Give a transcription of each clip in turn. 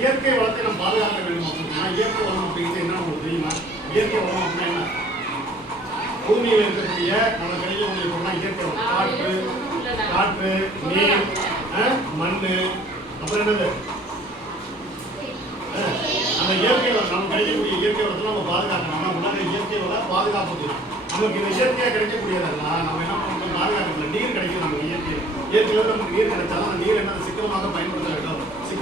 இயற்கை வளத்தை நம்ம பாதுகாக்க வேண்டும் அப்படின்னா இயற்கை வளம் அப்படிங்கிறது என்ன உங்களுக்கு தெரியுமா? இயற்கை வளம் அப்படின்னா என்ன? பூமியில் இருக்கக்கூடிய நம்ம கிடைக்கக்கூடிய பொருள்லாம் இயற்கை வளம். காற்று காற்று நீர் மண் மண்ணு அப்புறம் என்னது? அந்த இயற்கை வளம் நம்ம கிடைக்கக்கூடிய இயற்கை வளத்தை நம்ம பாதுகாக்கணும். ஆனால் உலக இயற்கை வளம் பாதுகாப்பு நமக்கு இந்த இயற்கையா கிடைக்கக்கூடியதெல்லாம் நம்ம என்ன பண்ணுறோம் பாதுகாக்கல நீர் கிடைக்கும் நமக்கு இயற்கையில். இயற்கையில் நமக்கு நீர் கிடைச்சாலும் அந்த நீர் என்ன சிக்கனமாக பயன்படுத்த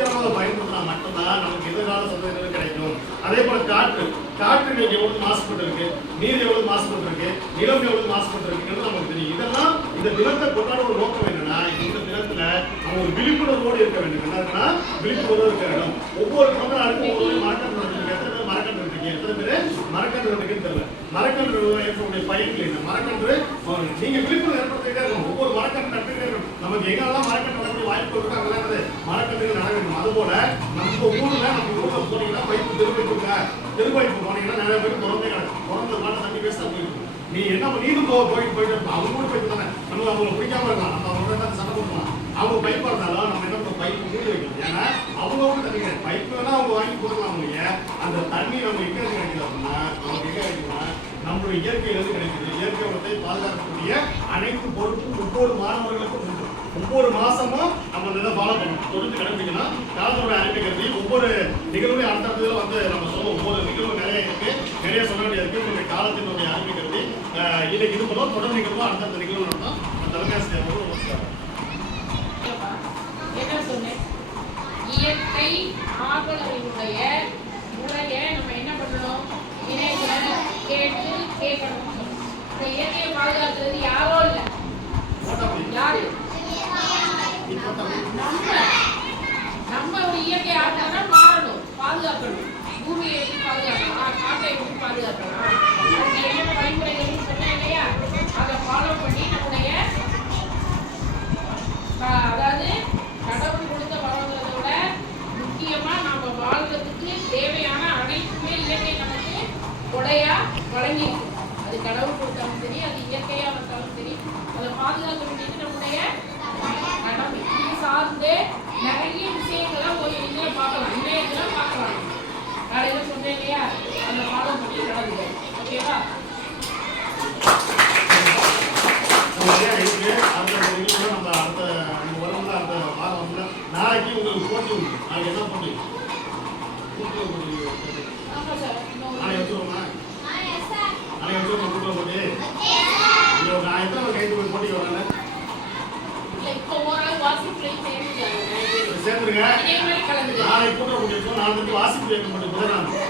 வேண்டும் பயன்படுத்தினா மட்டும்தான் நமக்கு எதிர்கால சந்ததியினர் கிடைக்கும். அதே போல காற்று காற்று நீர் எவ்வளவு மாசுபட்டு இருக்கு நீர் எவ்வளவு மாசுபட்டு இருக்கு நிலம் எவ்வளவு மாசுபட்டு இருக்குன்னு நமக்கு தெரியும். இதெல்லாம் இந்த தினத்தை கொண்டாட ஒரு நோக்கம் என்னன்னா இந்த தினத்துல நம்ம ஒரு விழிப்புணர்வோடு இருக்க வேண்டும். என்னன்னா விழிப்புணர்வு இருக்க வேண்டும். ஒவ்வொரு பிறந்த அடுத்த ஒவ்வொரு மரக்கன்று இருக்கு எத்தனை பேர் மரக்கன்று இருக்கீங்க எத்தனை பேர் மரக்கன்று இருக்குன்னு தெரியல. மரக்கன்று ஏற்படக்கூடிய பயன்கள் என்ன? மரக்கன்று நீங்க விழிப்புணர்வு ஏற்படுத்திட்டே இருக்கணும். ஒவ்வொரு மரக்கன்று நடத்திட்டே இருக்கணும். நமக்கு எங்கெல்லாம் மரக்கன்று நடக்கூடிய வாய்ப்பு இருக்கு அங்கெல்லாம் என்னது மரக்கன்றுகள் நட வேண்டும் அதுபோல நம்ம ஊர்ல நம்ம ஊர்ல போனீங்கன்னா பைப்பு தெருவைப்புங்க போனீங்கன்னா நிறைய பேர் பிறந்தே கிடக்கும். பிறந்த மாட்ட தண்ணி பேச போயிருக்கு நீ என்ன நீங்க போக போயிட்டு போயிட்டு இருப்போம் அவங்க கூட போயிட்டு தானே. நம்ம அவங்களை பிடிக்காம இருக்கலாம். நம்ம அவங்க தான் சண்டை போடலாம். அவங்க பைப் இருந்தாலும் நம்ம என்ன பண்ணுவோம் பைப் மூடி வைக்கணும். ஏன்னா அவங்க கூட தண்ணி கிடையாது. பைப் வேணா அவங்க வாங்கி கொடுக்கலாம் அவங்க அந்த தண்ணி நம்ம எங்க இருந்து கிடைக்குது அப்படின்னா நமக்கு எங்க கிடைக்குதுன்னா நம்மளுடைய இயற்கையிலிருந்து கிடைக்குது. இயற்கை வளத்தை பாதுகாக்கக்கூடிய அனைத்து பொறுப்பும் ஒவ்வொரு மாணவர்களுக்கும் உண்டு. ஒவ்வொரு மாசமும் நம்ம இந்த இதை ஃபாலோ பண்ணணும். தொடர்ந்து கடைபிடிக்கணும். காலத்தோட அறிவிக்கிறது ஒவ்வொரு நிகழ்வுமே அடுத்த வந்து நம்ம சொல்லுவோம் ஒவ்வொரு நிறைய சொல்ல வேண்டியது இருக்குது உங்களுடைய காலத்தினுடைய அறிவிக்கிறது. இன்னைக்கு இது பண்ணுவோம் தொடர் நிகழ்வும் அடுத்தடுத்த நிகழ்வு நடந்தோம் அந்த தொலைக்காட்சி அவர்கள் நமஸ்காரம் என்ன சொன்னேன்? இயற்கை ஆகலவினுடைய உரையை நம்ம என்ன பண்ணணும்? இணையத்துல கேட்டு கேட்கணும். இந்த இயற்கையை பாதுகாக்கிறது யாரோ இல்லை. யாரு? நம்ம. நம்ம ஒரு இயற்கை ஆற்றலை மாறணும் பாதுகாக்கணும். பூமியை எப்படி பாதுகாக்கலாம் பாதுகாக்கலாம் இல்லையா அதை ஃபாலோ பண்ணி நம்முடைய அதாவது கடவுள் கொடுத்த தேவையான அனைத்துமே நமக்கு வழங்கியிருக்கு அது கடவுள் கொடுத்தாலும் சரி அது இயற்கையாக வந்தாலும் சரி அதை பாதுகாக்க வேண்டியது நம்முடைய கடமை இது சார்ந்து நிறைய விஷயங்களை ஒரு இதில் பார்க்கலாம் இணையத்துல பார்க்கலாம் காலையில சொன்னேன் இல்லையா அந்த ஃபாலோ பண்ணி நடந்து ஓகேவா நம்ம நிறைய இருக்கு அடுத்த நிகழ்வுல நம்ம அடுத்த நம்ம வரும்ல அடுத்த வாரம் வந்து நாளைக்கு உங்களுக்கு போட்டி உண்டு நாளைக்கு என்ன போட்டி போட்டி நாளைக்கு வச்சுருவோமா நாளைக்கு வச்சுருவோம் கூட்டுறவு போட்டி நான் எத்தனை கைது போய் போட்டிக்கு வரேன் சேர்ந்துருங்க நாளைக்கு கூட்டுறவு போட்டி இருக்கும் நாளைக்கு வாசிப்பு இயக்கம் போட்டி